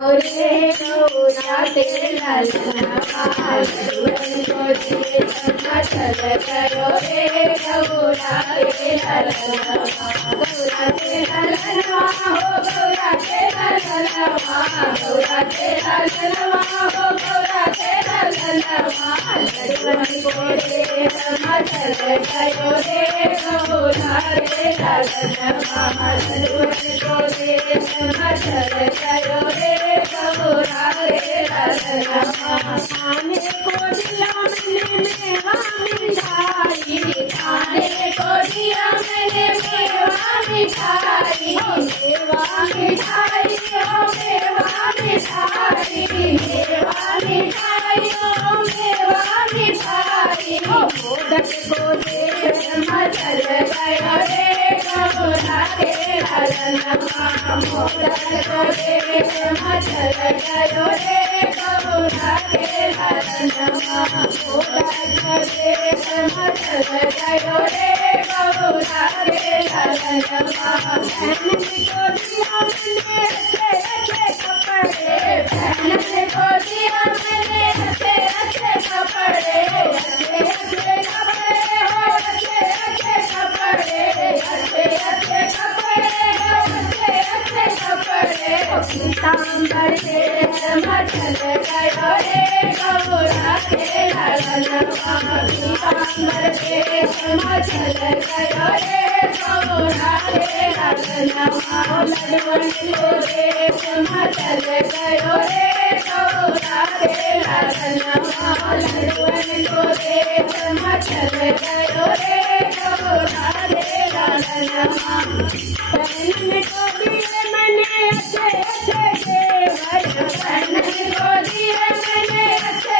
रे गौरा तेरा ललनवाल को दिए मचल करो रे गौरा तेरा ललनवा गौरा तेरा ललनवा हो गौरा तेरा ललनवा गौरा तेरा ललनवा हो गौरा तेरा ललनवा लड़वन को दे मचल करो रे गौरा तेरा ललनवा लड़वन को दे मचल करो रे गौरा तेरा ललनवा खाने को दिया मैंने मेवा मिठाई खाने को दिया मैंने मेवा मिठाई मेवा मिठाई ओ मेवा मिठाई मेवा मिठाई ओ मेवा मिठाई मोदक को दे मचल गया रे गौरा तेरा ललनवा मोदक को दे मचल गयो रे गौरा तेरा ललनवा मोदक को दे मचल गयो रे गौरा तेरा ललनवा बहन को दिया मैंने अच्छे कपड़े बहन को दिया मैंने अच्छे कपड़े अच्छे कपड़े हो अच्छे कपड़े अच्छे कपड़े हो अच्छे कपड़े पीताम्बर से मचल गयो रे गौरा तेरा ललनवा पीताम्बर से मचल गयो रे गौरा तेरा ललनवा लड़वन को दे मचल गयो रे गौरा तेरा ललनवा लड़वन को दे मचल गयो रे गौरा तेरा ललनवा बहन को दिए मैंने अच्छे देवर बहन को दिए मैंने अच्छे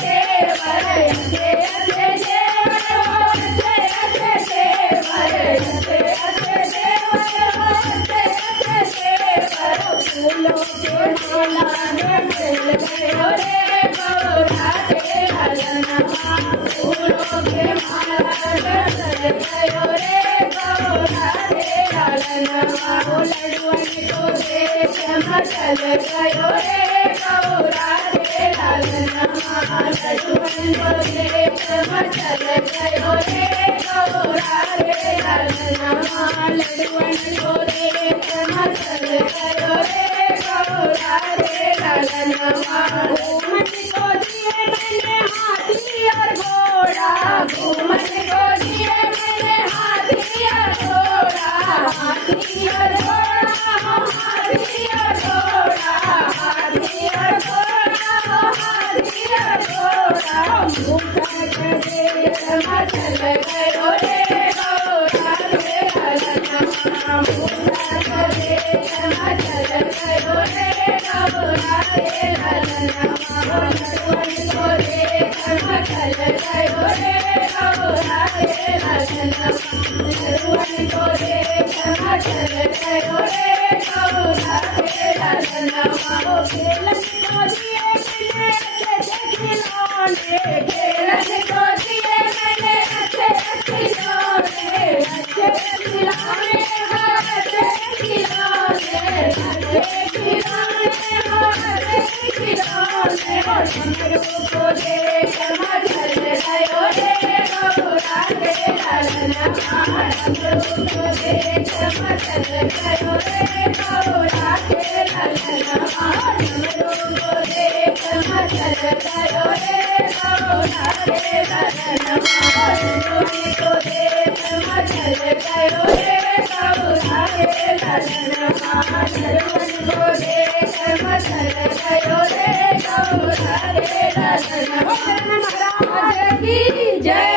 देवर अच्छे देवर हो अच्छे देवर अच्छे देवर हो अच्छे देवर फूलों के माला में मिल गयो रे गौरा तेरा ललनवा फूलों के माला में मिल गयो रे गौरा तेरा ललनवा लड़वन को दे मचल गयो रे गौरा तेरा ललनवा लड़वन को दे मचल गयो रे गौरा तेरा ललनवा लड़वन को दे मचल गयो रे गौरा तेरा ललनवा घूमन को दिए मैंने हाथी और घोड़ा घूमन को दिए मैंने हाथी और घोड़ा हाथी और घोड़ा हाथी और घोड़ा हाथी और घोड़ा हाथी और घोड़ा मुकट दे मचल गयो रे गौरा तेरा ललनवा मुकट दे मचल गयो रे गौरा तेरा ललनवा लड़वन को दे मचल गयो रे गौरा तेरा ललनवा लड़वन को दे मचल गयो रे गौरा तेरा ललनवा खेलन को दिए मैंने अच्छे खिलौने खेलन को दिए मैंने अच्छे खिलौने अच्छे खिलौने हो अच्छे खिलौने अच्छे खिलौने हो अच्छे खिलौने डमरू को दे मचल गयो रे गौरा तेरा ललनवा डमरू को दे मचल गयो रे गौरा तेरा ललनवा डमरू को दे मचल गयो रे गौरा तेरा ललनवा डमरू को दे मचल गयो रे गौरा तेरा ललनवा डमरू को दे मचल गयो रे गौरा तेरा ललनवा महाराज की जय।